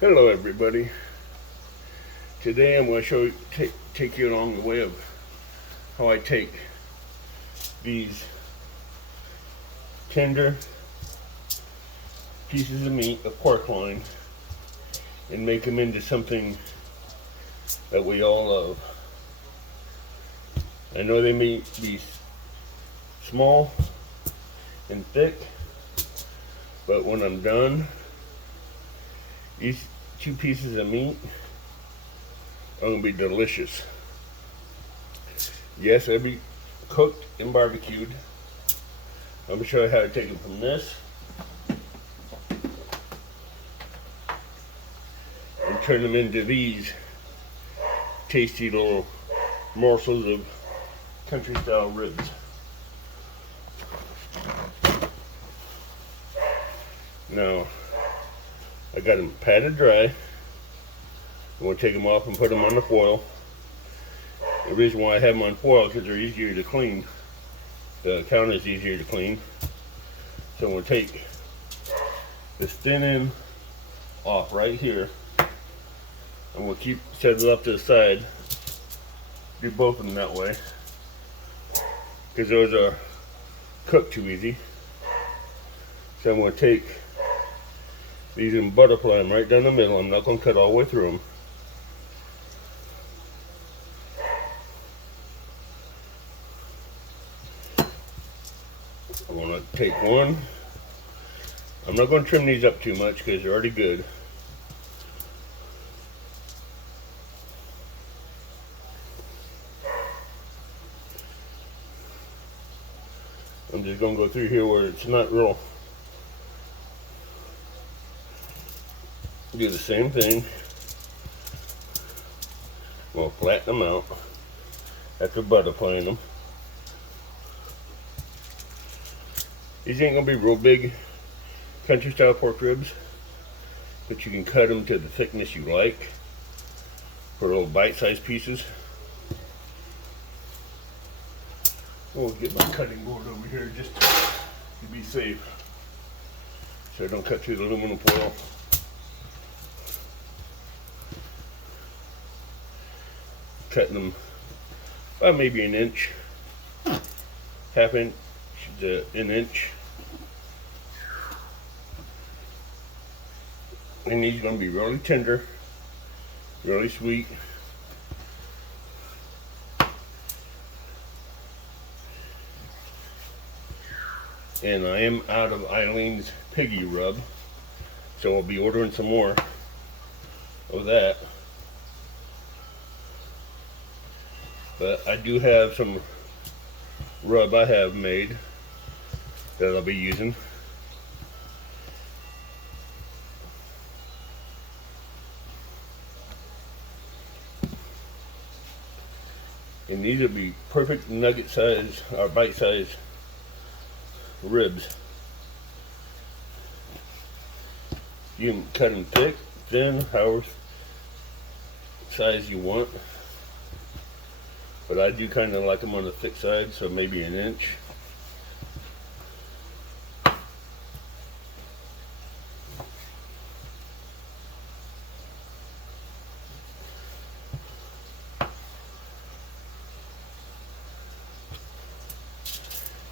Hello everybody. Today I'm going to take you along the way of how I take these tender pieces of meat, of pork loin, and make them into something that we all love. I know they may be small and thick, but when I'm done, these two pieces of meat are going to be delicious. Yes, they'll be cooked and barbecued. I'm going to show you how to take them from this and turn them into these tasty little morsels of country style ribs. Now, I got them patted dry. I'm going to take them off and put them on the foil. The reason why I have them on foil is because they're easier to clean. The counter is easier to clean. So I'm going to take this thin end off right here. I'm going to set it up to the side. Do both of them that way, because those are cooked too easy. So I'm going to take these and butterfly them right down the middle. I'm not going to cut all the way through them. I'm going to take one. I'm not going to trim these up too much because they're already good. I'm just going to go through here where it's not real. Do the same thing. We'll flatten them out after butterflying them. These ain't going to be real big country style pork ribs, but you can cut them to the thickness you like for little bite-sized pieces. We'll get my cutting board over here just to be safe, so I don't cut through the aluminum foil. Cutting them about maybe an inch, half inch to an inch. And these are going to be really tender, really sweet. And I am out of Eileen's piggy rub, so I'll be ordering some more of that. But I do have some rub I have made that I'll be using. And these will be perfect nugget size or bite size ribs. You can cut them thick, thin, however size you want. But I do kind of like them on the thick side, so maybe an inch.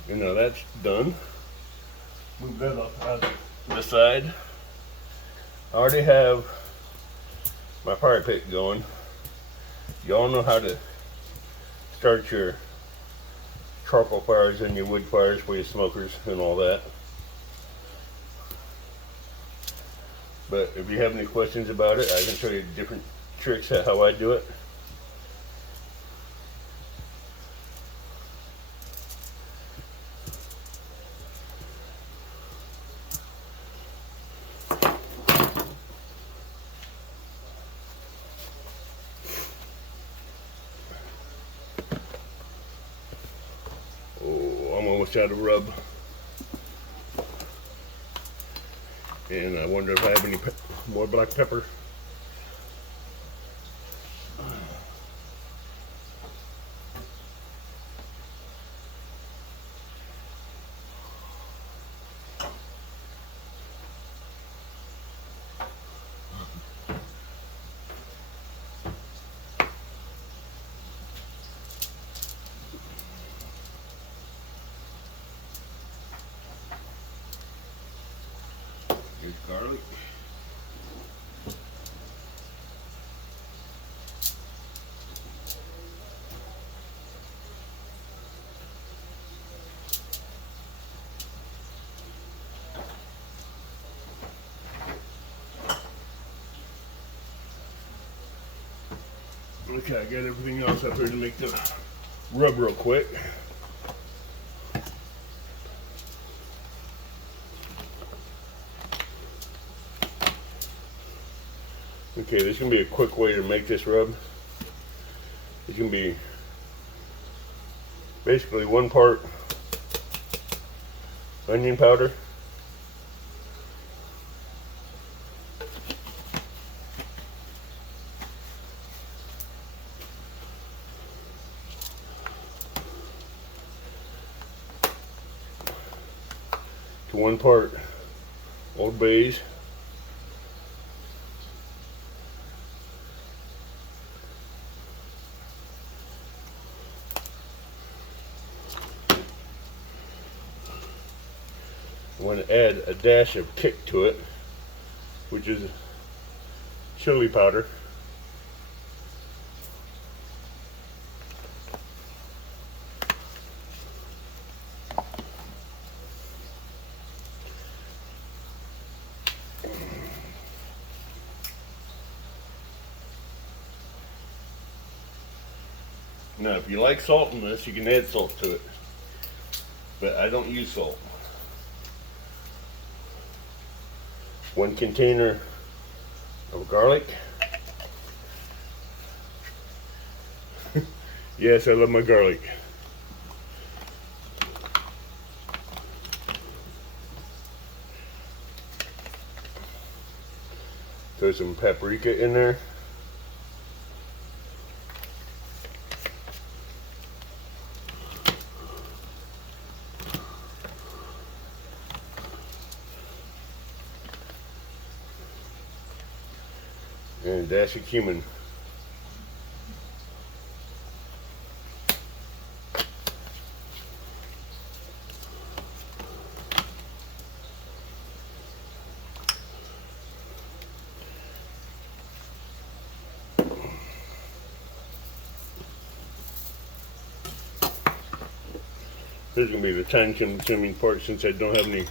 And now that's done. Move that off out to the side. I already have my fire pit going. You all know how to start your charcoal fires and your wood fires for your smokers and all that. But if you have any questions about it, I can show you different tricks at how I do it. I'm almost out of rub, and I wonder if I have any more black pepper. Garlic. Okay, I got everything else up here to make the rub real quick. Okay, this is going to be a quick way to make this rub. It's going to be basically 1 part onion powder, to 1 part Old Bay's, I want to add a dash of kick to it, which is chili powder. Now, if you like salt in this, you can add salt to it, but I don't use salt. 1 container of garlic. Yes, I love my garlic. Throw some paprika in there. And a dash of cumin. This is going to be the time consuming part since I don't have any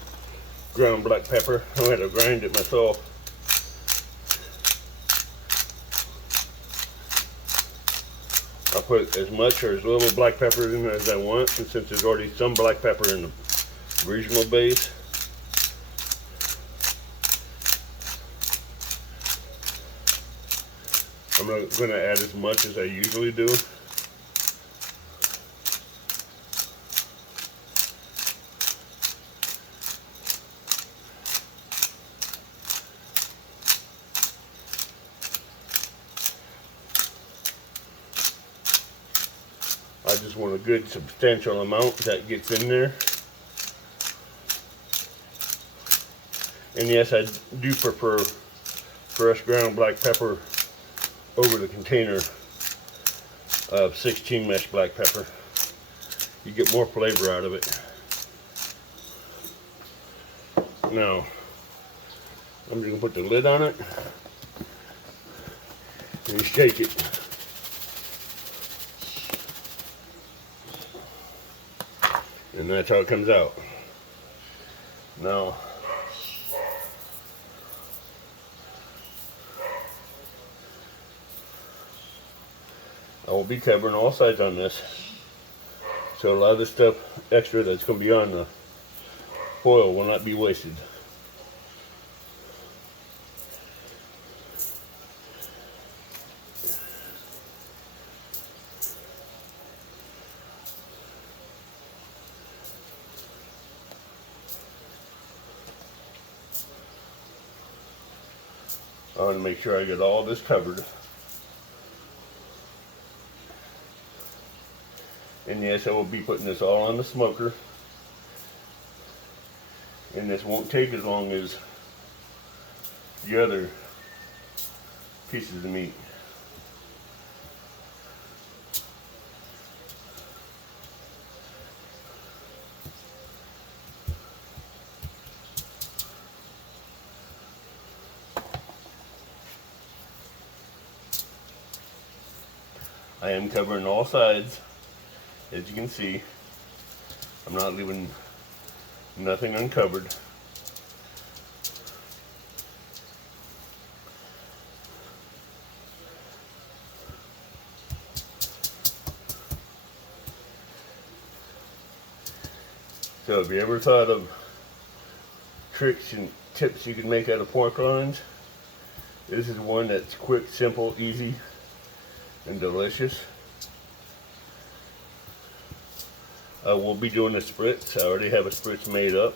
ground black pepper. I'm going to have to grind it myself. I'll put as much or as little black pepper in there as I want, and since there's already some black pepper in the original base, I'm not going to add as much as I usually do. I just want a good substantial amount that gets in there. And yes, I do prefer fresh ground black pepper over the container of 16 mesh black pepper. You get more flavor out of it. Now, I'm just going to put the lid on it and shake it. And that's how it comes out. Now, I will be covering all sides on this, so a lot of the stuff extra that's going to be on the foil will not be wasted. I want to make sure I get all this covered. And yes, I will be putting this all on the smoker. And this won't take as long as the other pieces of meat. I am covering all sides, as you can see. I'm not leaving nothing uncovered. So have you ever thought of tricks and tips you can make out of pork rinds? This is one that's quick, simple, easy, and delicious. We'll be doing a spritz. I already have a spritz made up.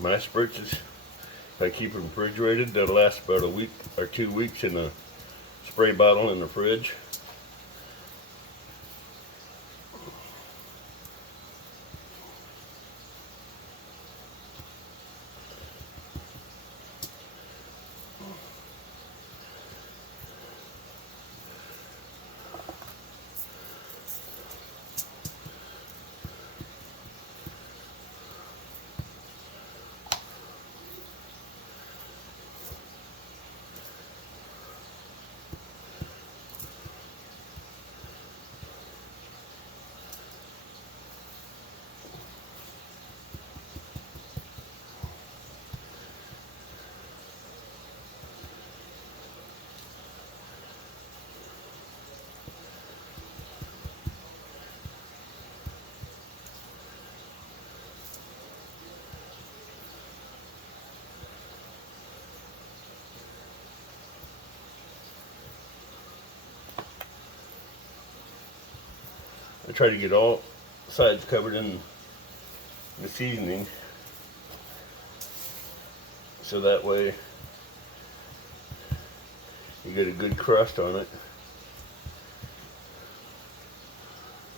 My spritzes, if I keep them refrigerated, they'll last about a week or 2 weeks in a spray bottle in the fridge. I try to get all sides covered in the seasoning, so that way you get a good crust on it.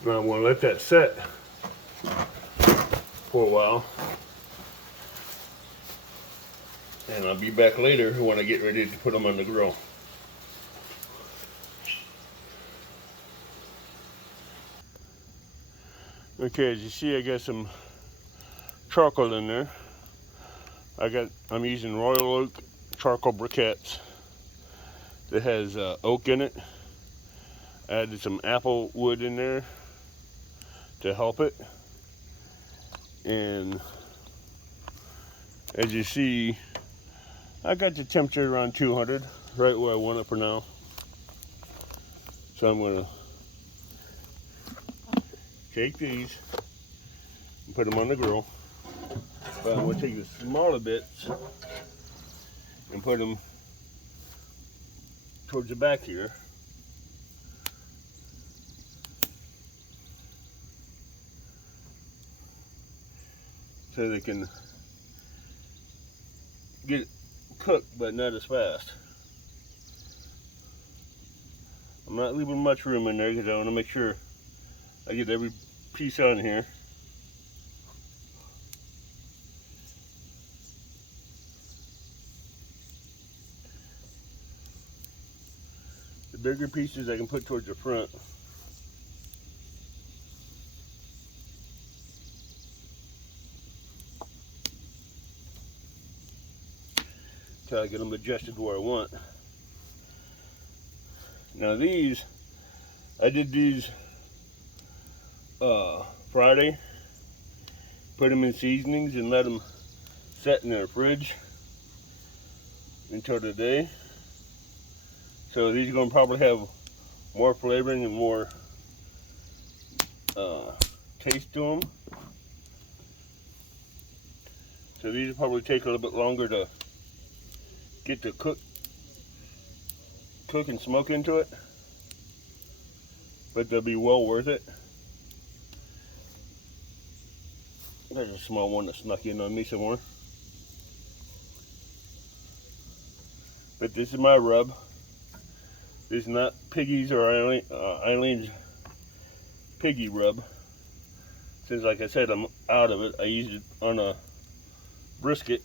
Now I'm going to let that set for a while, and I'll be back later when I get ready to put them on the grill. Okay, as you see, I got some charcoal in there. I'm using Royal Oak charcoal briquettes that has oak in it. I added some apple wood in there to help it. And as you see, I got the temperature around 200, right where I want it for now. So I'm going to take these and put them on the grill. But I'm going to take the smaller bits and put them towards the back here. So they can get cooked, but not as fast. I'm not leaving much room in there because I want to make sure I get every piece on here. The bigger pieces I can put towards the front. Until I get them adjusted where I want. Now these, I did these Friday. Put them in seasonings and let them set in their fridge until today. So these are going to probably have more flavoring and more taste to them. So these will probably take a little bit longer to get to cook and smoke into it, but they'll be well worth it. There's a small one that snuck in on me somewhere. But this is my rub. This is not Piggy's or Eileen's Piggy rub. Since, like I said, I'm out of it, I used it on a brisket,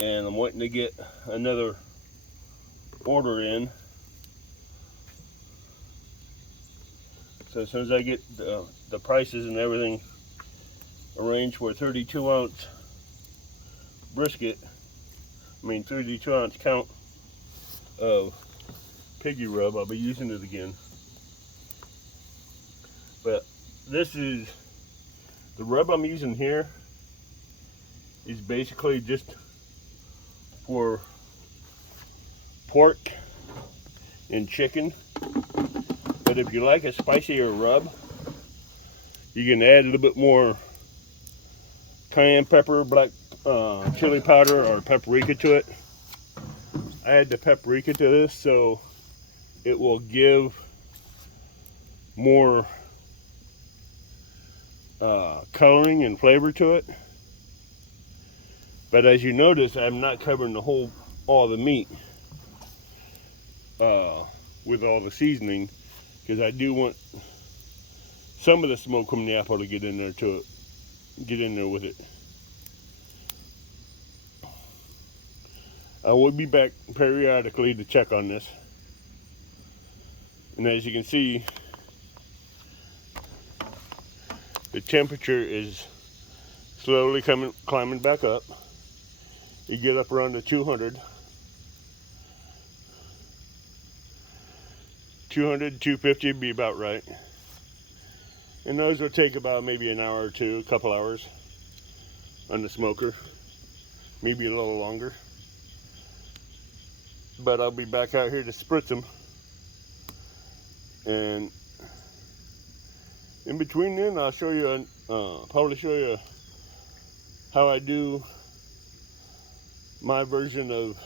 and I'm waiting to get another order in. So as soon as I get the prices and everything arranged for a 32-ounce brisket, 2-ounce count of piggy rub. I'll be using it again. But this is, the rub I'm using here is basically just for pork and chicken. But if you like a spicier rub, you can add a little bit more cayenne pepper, black chili powder, or paprika to it. I add the paprika to this so it will give more coloring and flavor to it. But as you notice, I'm not covering all the meat with all the seasoning, because I do want some of the smoke from the apple to get in there with it. I will be back periodically to check on this. And as you can see, the temperature is slowly climbing back up. You get up around the 200, 250 would be about right. And those will take about maybe an hour or two, a couple hours on the smoker, maybe a little longer. But I'll be back out here to spritz them. And in between then, I'll show you, probably show you how I do my version of,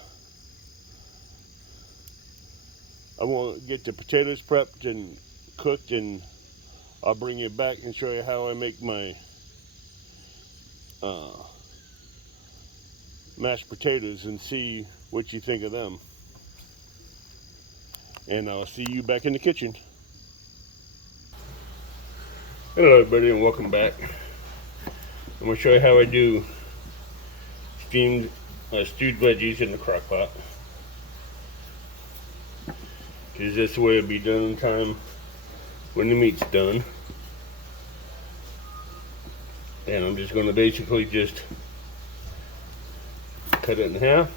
I want to get the potatoes prepped and cooked, and I'll bring you back and show you how I make my mashed potatoes and see what you think of them. And I'll see you back in the kitchen. Hello everybody, and welcome back. I'm going to show you how I do stewed veggies in the crock pot, because that's the way it'll be done in time when the meat's done. And I'm just going to basically just cut it in half,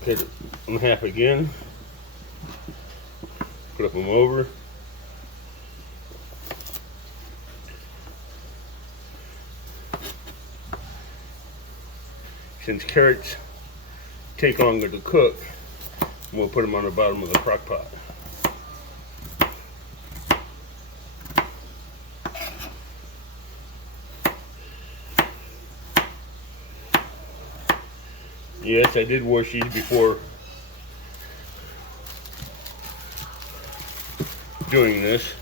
cut it in half again, flip them over, since carrots take longer to cook, we'll put them on the bottom of the crock pot. Yes, I did wash these before doing this.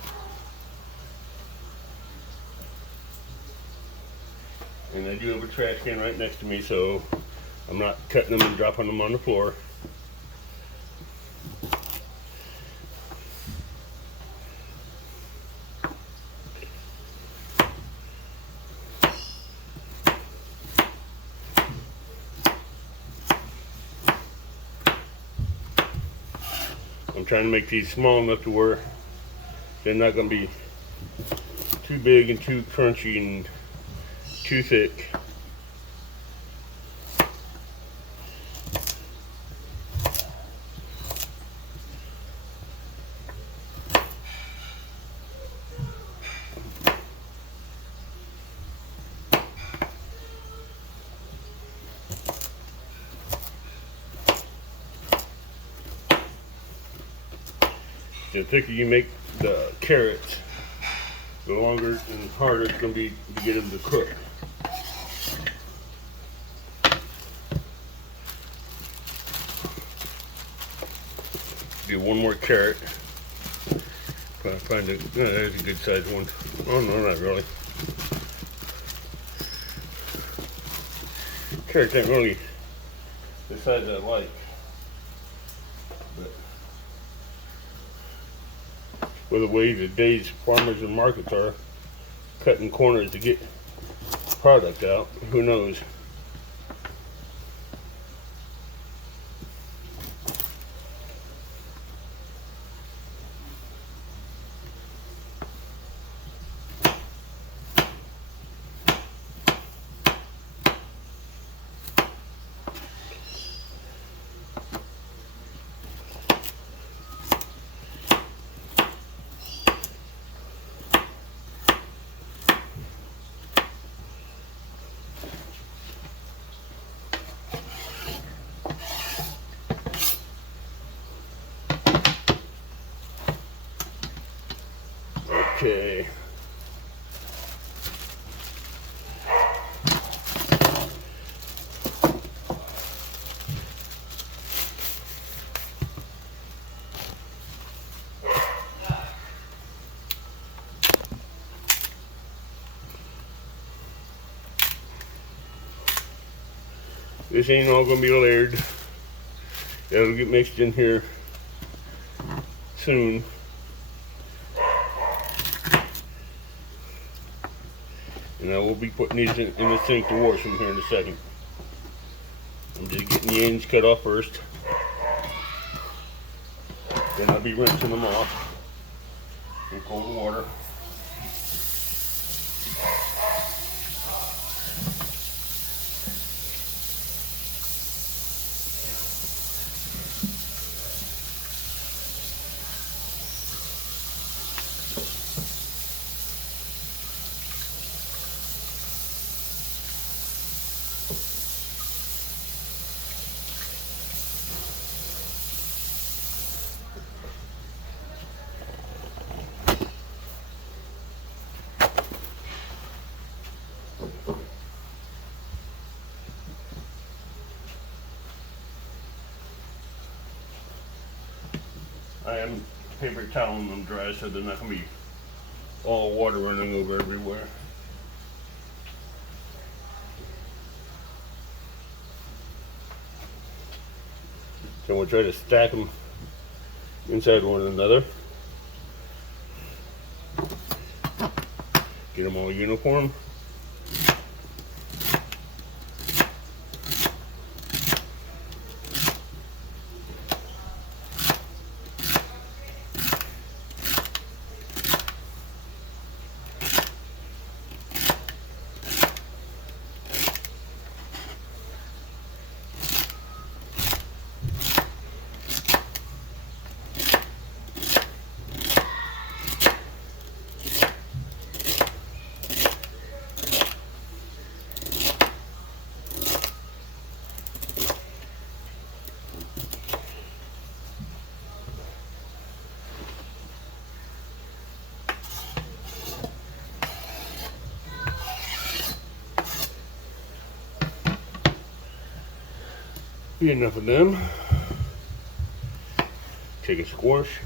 And I do have a trash can right next to me, so I'm not cutting them and dropping them on the floor. I'm trying to make these small enough to where they're not going to be too big and too crunchy and too thick. The thicker you make the carrots, the longer and harder it's going to be to get them to cook. Do one more carrot. Find it. No, there's a good sized one. Oh no, not really. Carrots ain't really the size I like. But with the way today's farmers and markets are cutting corners to get product out, who knows? Okay. This ain't all gonna be layered. It'll get mixed in here soon. And I will be putting these in the sink to wash them here in a second. I'm just getting the ends cut off first. Then I'll be rinsing them off in cold water. I am paper toweling them dry so they're not going to be all water running over everywhere. So we'll try to stack them inside one another. Get them all uniform. Be enough of them. Take a squash.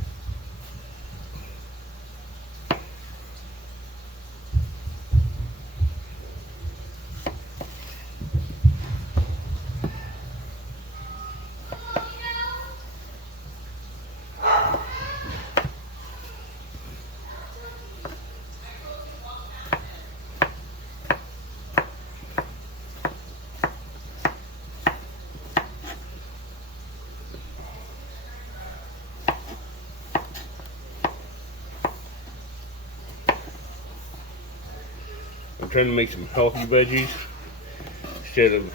I'm trying to make some healthy veggies instead of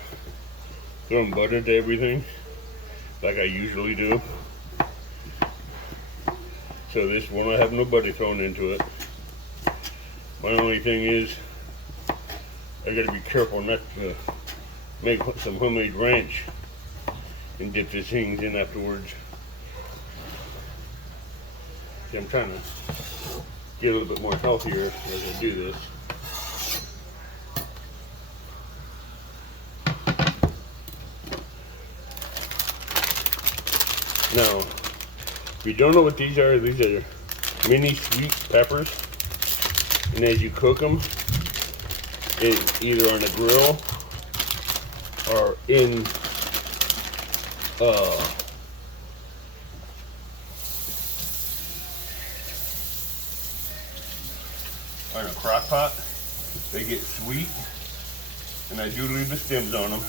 throwing butter to everything like I usually do. So this one I have no butter thrown into it. My only thing is I gotta be careful not to make some homemade ranch and dip these things in afterwards. I'm trying to get a little bit more healthier as I do this. Now, if you don't know what these are mini sweet peppers. And as you cook them, either on a grill or in on a crock pot, they get sweet, and I do leave the stems on them.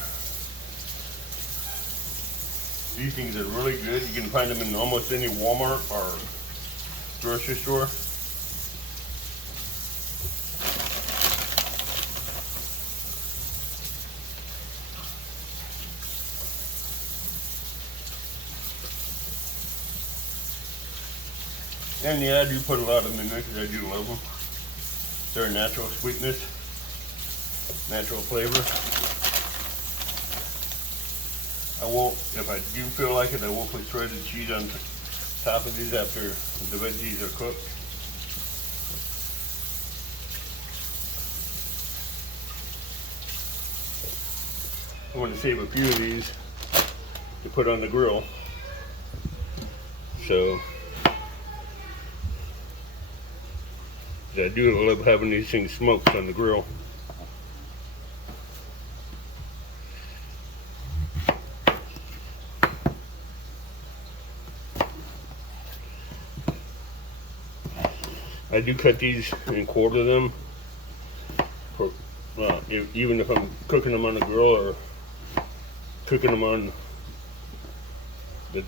These things are really good. You can find them in almost any Walmart or grocery store. And yeah, I do put a lot of them in there because I do love them. They're a natural sweetness, natural flavor. I will, if I do feel like it, I will put shredded cheese on top of these after the veggies are cooked. I want to save a few of these to put on the grill. So I do love having these things smoked on the grill. I do cut these and quarter them for, even if I'm cooking them on the grill or cooking them on the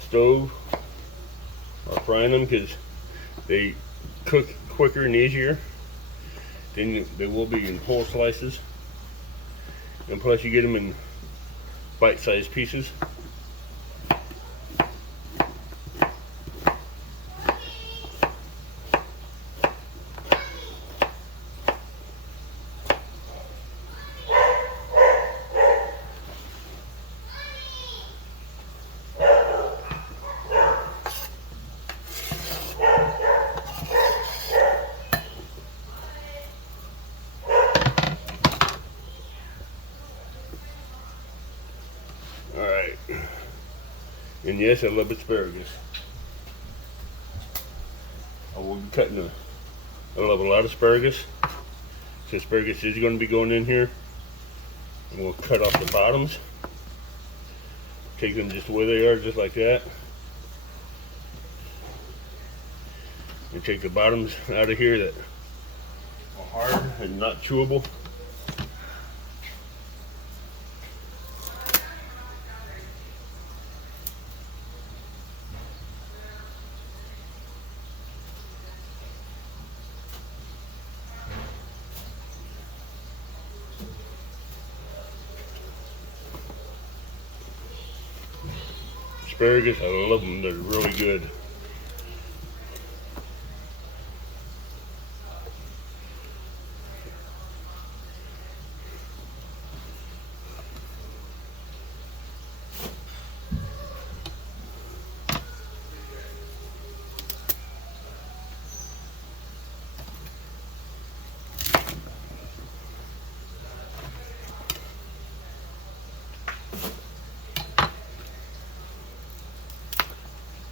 stove or frying them, because they cook quicker and easier than they will be in whole slices, and plus you get them in bite-sized pieces. Alright, and yes, I love asparagus. I will be cutting I love a lot of asparagus. So asparagus is going to be going in here. And we'll cut off the bottoms. Take them just the way they are, just like that. And take the bottoms out of here that are hard and not chewable. Asparagus, I love them, they're really good.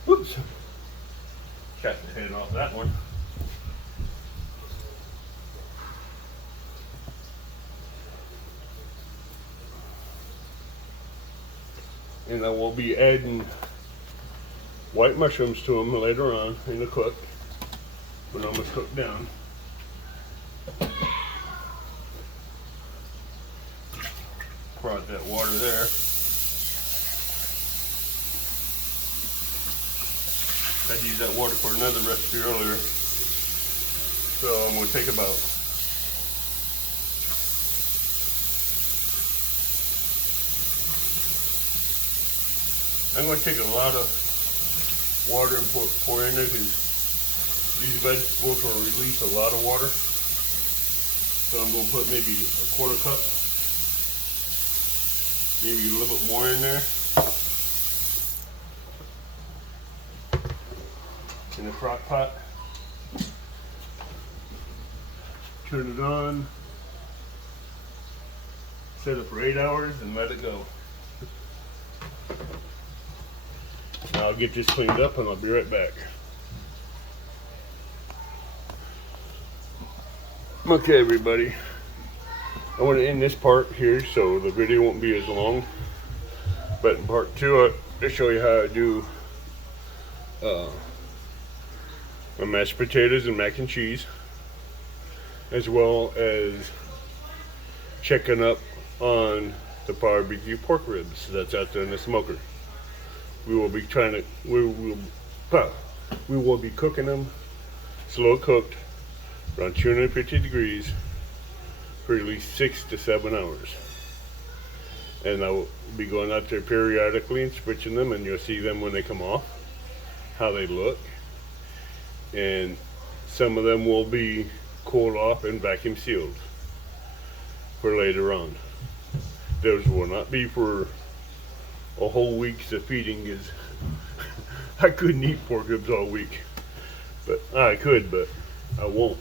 Whoops! Cut the head off that one. And I will be adding white mushrooms to them later on in the cook, when I'm almost cooked down. Pour out that water there. I'd used that water for another recipe earlier, so I'm going to take about a lot of water and pour in there, because these vegetables will release a lot of water. So I'm going to put maybe a quarter cup, maybe a little bit more in there. In the crock pot. Turn it on. Set it for 8 hours and let it go. Now I'll get this cleaned up and I'll be right back. Okay, everybody. I want to end this part here so the video won't be as long. But in part 2, I'll show you how I do my mashed potatoes and mac and cheese, as well as checking up on the barbecue pork ribs that's out there in the smoker. We will be cooking them slow cooked around 250 degrees for at least 6 to 7 hours. And I will be going out there periodically and switching them, and you'll see them when they come off, how they look. And some of them will be cooled off and vacuum sealed for later on. Those will not be for a whole week's of feeding, because I couldn't eat pork ribs all week. But I could, but I won't.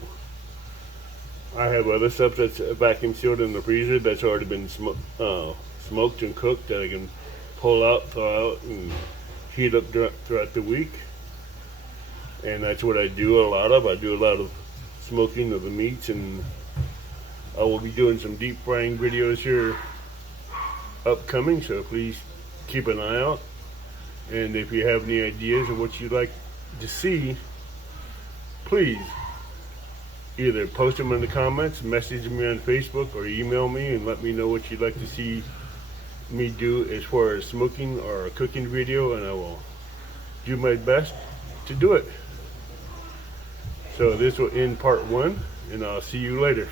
I have other stuff that's vacuum sealed in the freezer that's already been smoked and cooked that I can pull out, thaw out, and heat up throughout the week. And that's what I do a lot of. I do a lot of smoking of the meats, and I will be doing some deep frying videos here upcoming, so please keep an eye out. And if you have any ideas of what you'd like to see, please either post them in the comments, message me on Facebook, or email me and let me know what you'd like to see me do as far as smoking or a cooking video, and I will do my best to do it. So this will end part 1, and I'll see you later.